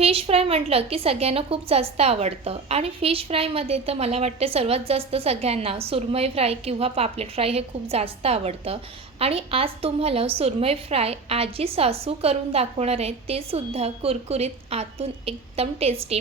Fish fry म्हटलं की सगळ्यांना खूप जास्त आवडतं आणि फिश फ्रायमध्ये तर मला वाटतं सर्वात जास्त सगळ्यांना सुरमई फ्राय किंवा पापलेट फ्राय हे खूप जास्त आवडतं. आणि आज तुम्हाला सुरमई फ्राय आजी सासू करून दाखवणार आहे, ते सुद्धा कुरकुरीत आतून एकदम टेस्टी.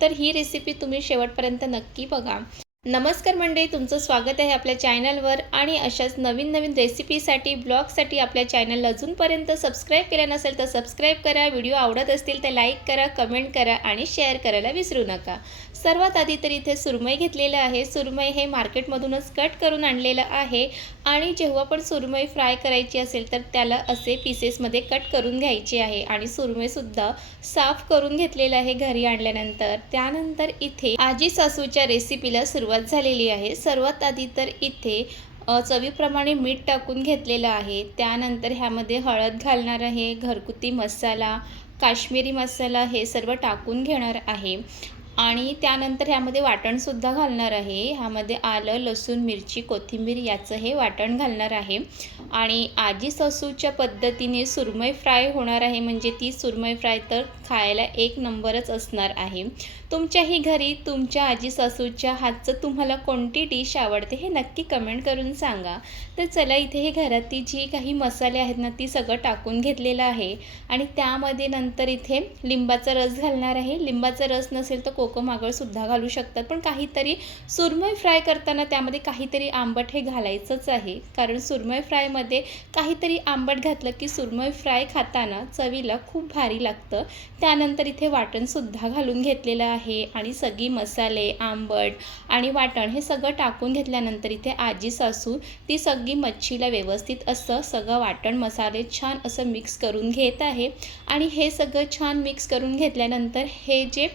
तर ही रेसिपी तुम्ही शेवटपर्यंत नक्की बघा. नमस्कार मंडळी, तुमचं स्वागत आहे आपल्या चॅनलवर आणि अशाच नवीन नवीन रेसिपीसाठी ब्लॉगसाठी आपल्या चॅनलला अजूनपर्यंत सबस्क्राईब केलं नसेल तर सबस्क्राईब करा. व्हिडिओ आवडत असतील तर लाईक करा, कमेंट करा आणि शेअर करायला विसरू नका. सर्वात आधी तर इथे सुरमई घेतलेलं आहे. सुरमई हे मार्केटमधूनच कट करून आणलेलं आहे आणि जेव्हा पण सुरमई फ्राय करायची असेल तर त्याला असे पीसेसमध्ये कट करून घ्यायचे आहे. आणि सुरमईसुद्धा साफ करून घेतलेलं आहे घरी आणल्यानंतर. त्यानंतर इथे आजी सासूच्या रेसिपीला सुरुवात झालेली आहे. सर्वात आधी तर इथे चवीप्रमाणे मीठ टाकून घेतलेलं आहे. त्यानंतर ह्यामध्ये हळद घालणार आहे, घरगुती मसाला, काश्मीरी मसाला हे सर्व टाकून घेणार आहे. आणि त्यानंतर ह्यामध्ये वाटणसुद्धा घालणार आहे. ह्यामध्ये आलं, लसूण, मिरची, कोथिंबीर याचं हे वाटण घालणार आहे. आणि आजी सासूच्या पद्धतीने सुरमई फ्राय होणार आहे, म्हणजे ती सुरमई फ्राय तर खायला एक नंबरच असणार आहे. तुमच्याही घरी तुमच्या आजी सासूच्या हातचं तुम्हाला कोणती डिश आवडते हे नक्की कमेंट करून सांगा. तर चला, इथे हे घरातली जी काही मसाले आहेत ना ती सगळं टाकून घेतलेलं आहे. आणि त्यामध्ये नंतर इथे लिंबाचा रस घालणार आहे. लिंबाचा रस नसेल तर कोकम आगळसुद्धा घालू शकतात, पण काहीतरी सुरमई फ्राय करताना त्यामध्ये काहीतरी आंबट हे घालायचंच आहे, कारण सुरमई फ्रायमध्ये काहीतरी आंबट घातलं की सुरमई फ्राय खाताना चवीला खूप भारी लागतं. त्यानंतर इथे वाटणसुद्धा घालून घेतलेलं आहे आणि सगळी मसाले, आंबट आणि वाटण हे सगळं टाकून घेतल्यानंतर इथे आजी सासू ती सगळी मच्छीला व्यवस्थित असं सगळं वाटण मसाले छान असं मिक्स करून घेत आहे. आणि हे सगळं छान मिक्स करून घेतल्यानंतर हे जे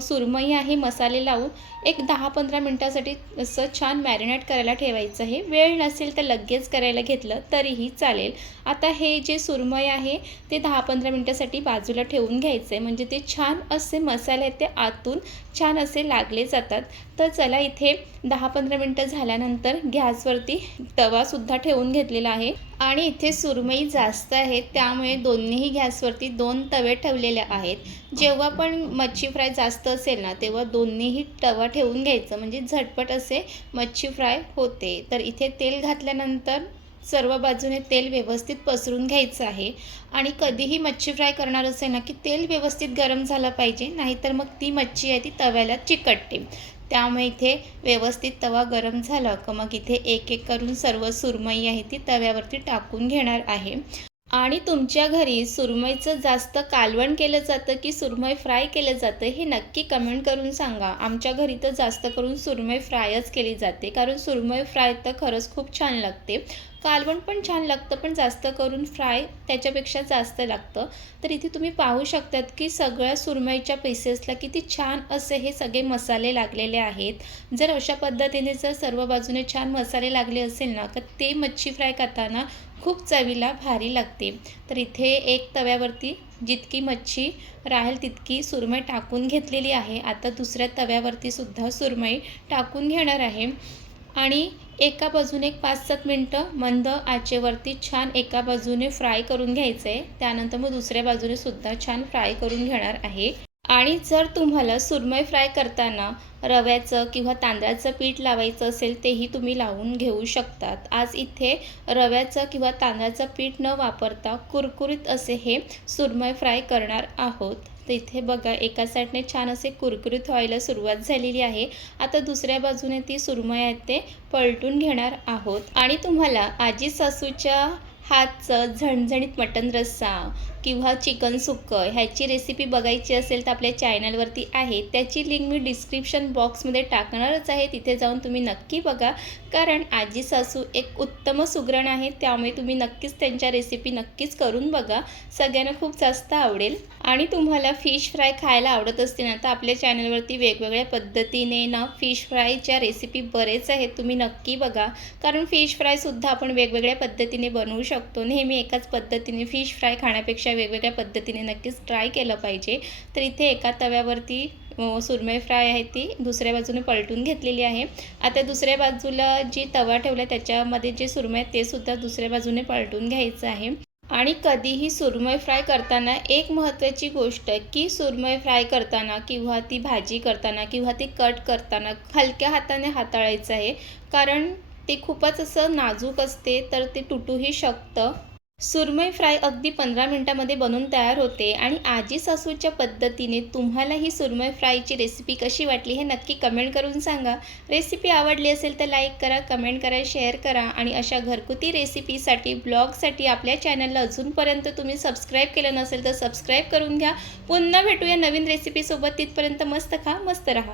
सुरमई आहे मसाले लावून एक 10-15 मिनटासाठी असं छान मॅरिनेट करायला ठेवायचं आहे. वेळ नसेल तर लगेच करायला घेतलं तरीही चालेल. आता हे जे सुरमई आहे ते 10-15 मिनटासाठी बाजूला ठेवून घ्यायचं आहे, म्हणजे ते छान असे मसाले आहेत ते आतून छान असे लागले जातात. तर चला, इथे 10-15 मिनटं झाल्यानंतर गॅसवरती तवासुद्धा ठेवून घेतलेला आहे. आणि इथे सुरमई जास्त आहे त्यामुळे दोन्हीही गॅसवरती 2 तवे ठेवलेले आहेत. जेव्हा पण मच्छी फ्राय जास्त असेल ना तेव्हा दोन्हीही तवा ठेवून घ्यायचं, म्हणजे झटपट असे मच्छी फ्राय होते. तर इथे तेल घातल्यानंतर सर्व बाजूने तेल व्यवस्थित पसरून घ्यायचं आहे. आणि कधीही मच्छी फ्राय करणार असेल ना की तेल व्यवस्थित गरम झालं पाहिजे, नाहीतर मग ती मच्छी आहे ती तव्याला चिकटते. त्यामुळे इथे व्यवस्थित तवा गरम झाला का मग इथे एक एक करून सर्व सुरमई आहे ती तव्यावरती टाकून घेणार आहे. आणि तुमच्या घरी सुरमईचं जास्त कालवण केलं जातं की सुरमई फ्राय केलं जातं हे नक्की कमेंट करून सांगा. आमच्या घरी तर जास्त करून सुरमई फ्रायच केली जाते, कारण सुरमई फ्राय तर खरंच खूप छान लागते. कालवण पण छान लागतं, पण जास्त करून फ्राय त्याच्यापेक्षा जास्त लागतं. तर इथे तुम्ही पाहू शकतात की सगळ्या सुरमईच्या पीसेसला किती छान असे हे सगळे मसाले लागलेले आहेत. जर अशा पद्धतीने जर सर्व बाजूने छान मसाले लागले असेल ना तर ते मच्छी फ्राय करताना खूप चवीला भारी लागते. तर इथे एक तव्यावरती जितकी मच्छी राहील तितकी सुरमई टाकून घेतलेली आहे. आता दुसऱ्या तव्यावरती सुद्धा सुरमई टाकून घेणार आहे. आणि एका बाजूने एक 5-7 मिनटं मंद आचेवरती छान एका बाजूने फ्राय करून घ्यायचं आहे. त्यानंतर मग दुसऱ्या बाजूने सुद्धा छान फ्राय करून घेणार आहे. आणि जर तुम्हाला सुरमई फ्राय करताना रव्याचं किंवा तांदळाचं पीठ लावायचं असेल तेही तुम्ही लावून घेऊ शकतात. आज इथे रव्याचं किंवा तांदळाचं पीठ न वापरता कुरकुरीत असे हे सुरमई फ्राय करणार आहोत. तर इथे बघा, एका साईडने छान असे कुरकुरीत व्हायला सुरुवात झालेली आहे. आता दुसऱ्या बाजूने ती सुरमई आहेत ते पलटून घेणार आहोत. आणि तुम्हाला आजी सासूच्या हातचं झणझणीत मटण रस्सा किंवा चिकन सुक्कं ह्याची रेसिपी बघायची असेल तर आपल्या चॅनलवरती आहे, त्याची लिंक मी डिस्क्रिप्शन बॉक्समध्ये टाकणारच आहे. तिथे जाऊन तुम्ही नक्की बघा, कारण आजी सासू एक उत्तम सुगरण आहे, त्यामुळे तुम्ही नक्कीच त्यांच्या रेसिपी नक्कीच करून बघा. सगळ्यांना खूप जास्त आवडेल. आणि तुम्हाला फिश फ्राय खायला आवडत असते ना तर आपल्या चॅनलवरती वेगवेगळ्या पद्धतीने ना फिश फ्रायच्या रेसिपी बरेच आहेत, तुम्ही नक्की बघा. कारण फिश फ्रायसुद्धा आपण वेगवेगळ्या पद्धतीने बनवू शकतो. नेहमी एकाच पद्धतीने फिश फ्राय खाण्यापेक्षा वेगवेगळ्या पद्धतीने नक्कीच ट्राय केलं पाहिजे. तर इथे एका तव्यावरती सुरमई फ्राय आहे ती दुसऱ्या बाजूने पलटून घेतलेली आहे. आता दुसऱ्या बाजूला जी तवा ठेवला त्याच्यामध्ये जे सुरमई आहेत ते सुद्धा दुसऱ्या बाजूने पलटून घ्यायचं आहे. आणि कधीही सुरमई फ्राय करताना एक महत्त्वाची गोष्ट की सुरमई फ्राय करताना किंवा ती भाजी करताना किंवा ती कट करताना हलक्या हाताने हाताळायचं आहे. कारण ते खूपच असं नाजूक असते, तर ते तुटूही शकतं. सुरमई फ्राय अगदी 15 मिनिटामध्ये बनून तयार होते आणि आजी सासूच्या पद्धतीने तुम्हाला ही सुरमई फ्रायची रेसिपी कशी वाटली हे नक्की कमेंट करून सांगा. रेसिपी आवडली असेल तर लाईक करा, कमेंट करा, शेअर करा आणि अशा घरगुती रेसिपीसाठी, ब्लॉगसाठी आपल्या चॅनलला अजूनपर्यंत तुम्ही सबस्क्राईब केलं नसेल तर सबस्क्राईब करून घ्या. पुन्हा भेटूया नवीन रेसिपीसोबत. तिथपर्यंत मस्त खा, मस्त रहा.